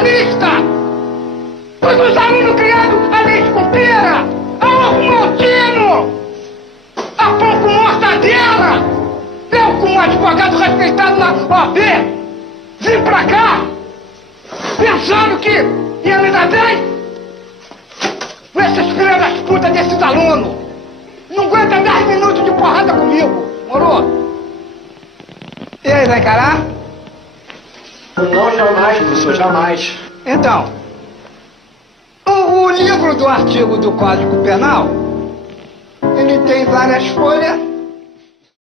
paternalista! Todos os alunos criados a leite com pera, a ovo maltino, a pão com mortadela! Eu, como advogado respeitado na OAB, vim pra cá pensando que ia me dar bem. Essas filhas das putas desses alunos não aguentam 10 minutos de porrada comigo, moro? E aí, vai encarar? Não, jamais, professor, jamais. Então, o livro do artigo do Código Penal, ele tem várias folhas